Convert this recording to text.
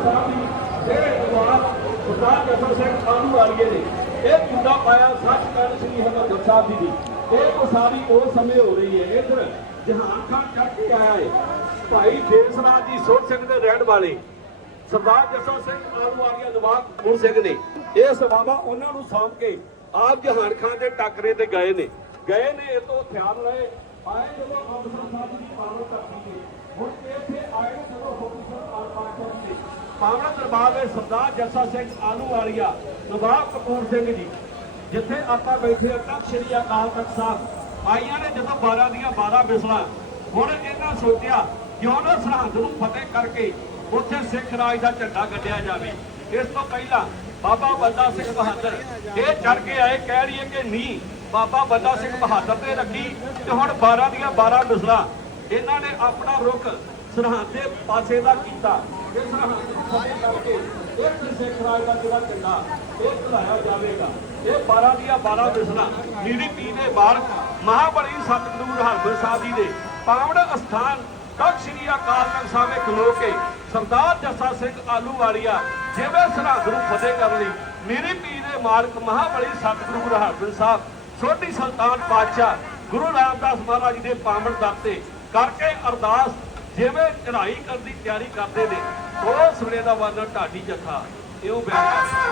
ਸਾਹਿਬ ਦੀ ਇਹ ਜਵਾਨ ਸਰਦਾਰ ਜਸਰ ਸਿੰਘ ਖਾਨੂ ਵਾਲੀਏ ਨੇ ਇਹ ਮੁੰਡਾ ਪਾਇਆ ਸੱਚਖੰਡ ਸ੍ਰੀ ਹਰਿਮੰਦਰ ਸਾਹਿਬ ਜੀ ਦੀ ਇਹ ਉਸਾਰੀ ਉਸ ਸਮੇਂ ਹੋ ਰਹੀ ਹੈ ਇਧਰ ਜਹਾਨ ਖਾਨ ਚੜ੍ਹ ਕੇ ਆਇਆ ਹੈ ਭਾਈ ਦੇਸਰਾਜ ਜੀ ਸੋਢ ਸਿੰਘ ਦੇ ਰਹਿਣ ਵਾਲੇ ਸਰਦਾਰ ਜਸਰ ਸਿੰਘ ਆਲੂ ਵਾਲੀਆ ਨਵਾਬ ਗੁਰ ਸਿੰਘ ਨੇ ਇਹ ਸਵਾਵਾ ਉਹਨਾਂ ਨੂੰ ਸਾਂਭ ਕੇ ਆਪ ਜਹਾਨ ਖਾਨ ਦੇ ਟੱਕਰੇ ਤੇ ਗਏ ਨੇ ਗਏ ਨੇ ਇਹ ਤੋਂ ਧਿਆਨ ਲਏ ਆਏ ਜਦੋਂ ਅੰਮ੍ਰਿਤਸਰ ਸਾਹਿਬ ਦੀ ਪਾਵਨ ਧਰਤੀ ਤੇ ਹੁਣ ਇੱਥੇ ਆਏ ਨੇ ਜਦੋਂ ਹੁਕਮਸਰ ਆਲਪਾਸ਼ਾ ਜੀ ਦਰਬਾਰ ਦੇ ਸਰਦਾਰ ਜੱਸਾ ਸਿੰਘ ਆਲੂ ਵਾਲੀਆ, ਨਵਾਬ ਕਪੂਰ ਸਿੰਘ ਜੀ, ਜਿੱਥੇ ਆਪਾਂ ਬੈਠੇ ਆ ਤਖਤ ਸ੍ਰੀ ਅਕਾਲ ਤਖਤ ਸਾਹਿਬ। ਆਈਆਂ ਨੇ ਜਦੋਂ 12 ਦੀਆਂ 12 ਬਿਸਲਾਂ ਹੁਣ ਇਹਨਾਂ ਸੋਚਿਆ ਕਿਉਂ ਨਾ ਸਰਹੰਦ ਨੂੰ ਫਤਿਹ ਕਰਕੇ ਉੱਥੇ ਸਿੱਖ ਰਾਜ ਦਾ ਝੰਡਾ ਗੱਡਿਆ ਜਾਵੇ। ਇਸ ਤੋਂ ਪਹਿਲਾਂ ਬਾਬਾ ਬੰਦਾ ਸਿੰਘ ਬਹਾਦਰ ਇਹ ਚੜ ਕੇ ਆਏ, ਕਹਿ ਰਹੀਏ ਕਿ ਨਹੀਂ, ਬਾਬਾ ਬੰਦਾ ਸਿੰਘ ਬਹਾਦਰ ਤੇ ਰੱਖੀ ਤੇ ਹੁਣ 12 ਦੀਆਂ 12 ਮਿਸਲਾਂ, ਇਹਨਾਂ ਨੇ ਆਪਣਾ ਰੁਖ ਸਰਹੰਦ ਦੇ ਪਾਸੇ ਦਾ ਕੀਤਾ। ਕਿ ਸਰਹੰਦ ਨੂੰ ਫਤਿਹ ਕਰਕੇ ਇੱਕ ਸਿੱਖ ਰਾਜ ਦਾ ਜਿਹੜਾ ਝੰਡਾ, ਇਹ ਚੜਾਇਆ ਜਾਵੇਗਾ। ਇਹ 12 ਦੀਆਂ 12 ਮਿਸਲਾਂ ਨੀਰੀ ਪੀ ਦੇ ਬਾਲਕ ਮਹਾਬਲੀ ਸਤਿਗੁਰੂ ਹਰਗੋਬਿੰਦ ਸਾਹਿਬ ਜੀ ਦੇ ਪਾਵਨ ਅਸਥਾਨ ਤਖਤ ਸ੍ਰੀ ਅਕਾਲ ਤਖਤ ਸਾਹਿਬ ਵਿੱਚ ਖਲੋ ਕੇ ਸਰਦਾਰ ਜੱਸਾ ਸਿੰਘ ਆਲੂ ਵਾਲੀਆ ਜਿਵੇਂ ਸਰਹੰਦ ਨੂੰ ਫਤਿਹ ਕਰਨ ਲਈ ਮੇਰੇ ਪੀਰ ਦੇ ਮਾਲਕ ਮਹਾਬਲੀ ਸਤਿਗੁਰੂ ਹਰਗੋਬਿੰਦ ਸਾਹਿਬ ਛੋਟੀ ਸੁਲਤਾਨ ਪਾਤਸ਼ਾਹ ਗੁਰੂ ਰਾਮਦਾਸ ਮਹਾਰਾਜ ਦੇ ਪਾਵਨ ਦਰ ਤੇ ਕਰਕੇ ਅਰਦਾਸ ਜਿਵੇਂ ਚੜ੍ਹਾਈ ਕਰਨ ਦੀ ਤਿਆਰੀ ਕਰਦੇ ਨੇ ਉਹ ਸੁਣੇ ਦਾ ਵਰਣਨ ਢਾਡੀ ਜਥਾ ਇਉਂ ਬਿਆਨ